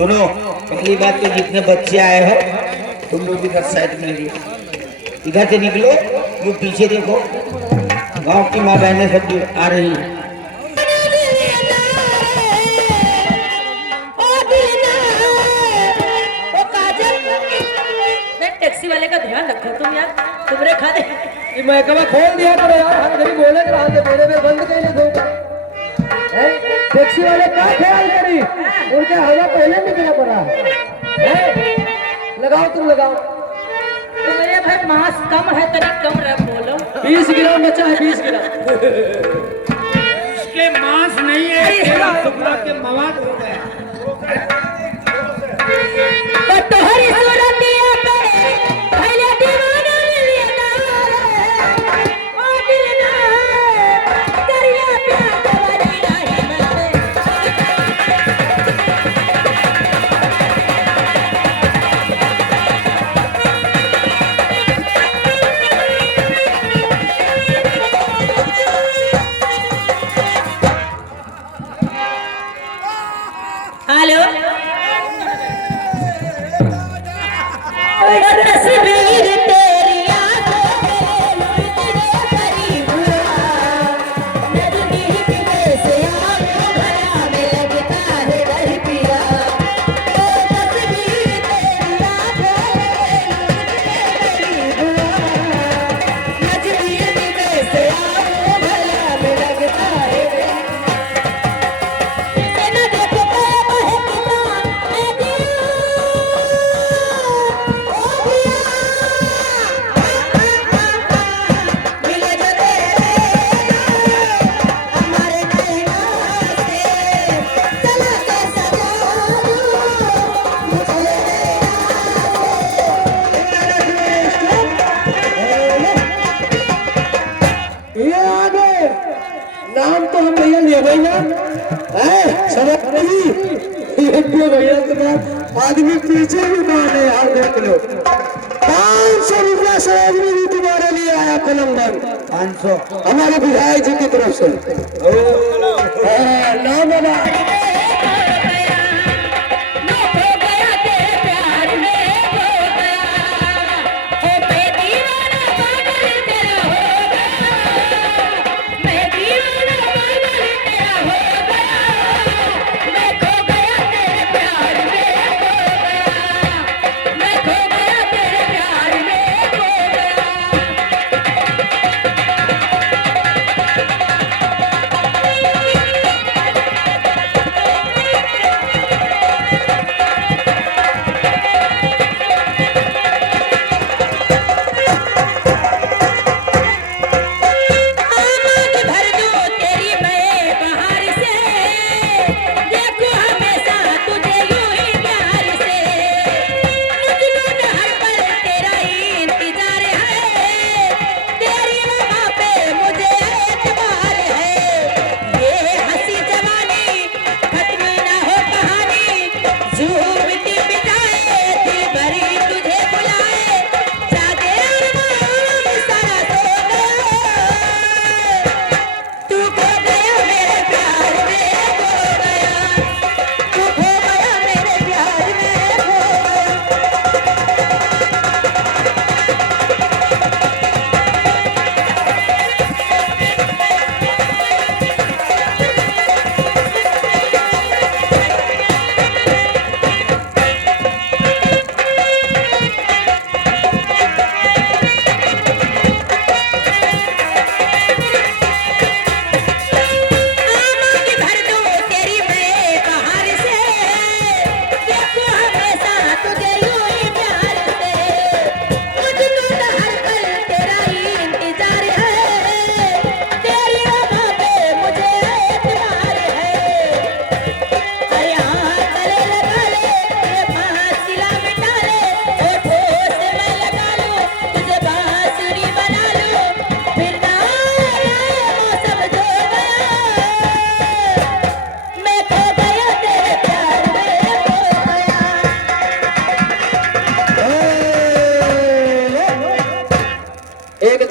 सुनो, पहली बात तो जितने बच्चे आए हो तुम लोग इधर साइड में रहिए, इधर से निकलो, वो पीछे देखो, गांव की माँ बहनें सब आ रही हैं। टैक्सी वाले का ध्यान रखो तुम यार, तुमरे खाने ये मैं कब खोल दिया करो यार, हम कभी बोले तो रात बोले में बंद कहीं दूंगा। टैक्सी वाले क्या ख्याल करी, उनके हवा पहले निकला पड़ा है। लगाओ तुम लगाओ। तुम्हारे भाई मांस कम है तनिक कम रह बोलो। 20 ग्राम बचा है, 20 ग्राम। इसके मांस नहीं है, टुकड़ा के मवाद हो गया। हेलो नाम तो हम भैया ले भैया समझ नहीं, ये भैया के बाद आदमी पीछे भी मारे यार, देख लो 500 रुपया से आदमी भी तुम्हारे लिए आया कलमबंद 500 हमारे विधायक जी की तरफ से। नाम बना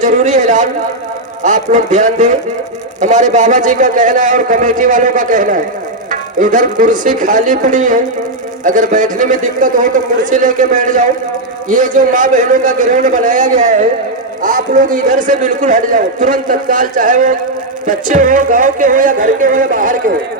जरूरी ऐलान आप लोग ध्यान दें। हमारे बाबा जी का कहना है और कमेटी वालों का कहना है, इधर कुर्सी खाली पड़ी है, अगर बैठने में दिक्कत हो तो कुर्सी लेके बैठ जाओ। ये जो माँ बहनों का ग्राउंड बनाया गया है, आप लोग इधर से बिल्कुल हट जाओ तुरंत तत्काल, चाहे वो बच्चे हो, गांव के हो या घर के हो या बाहर के हो।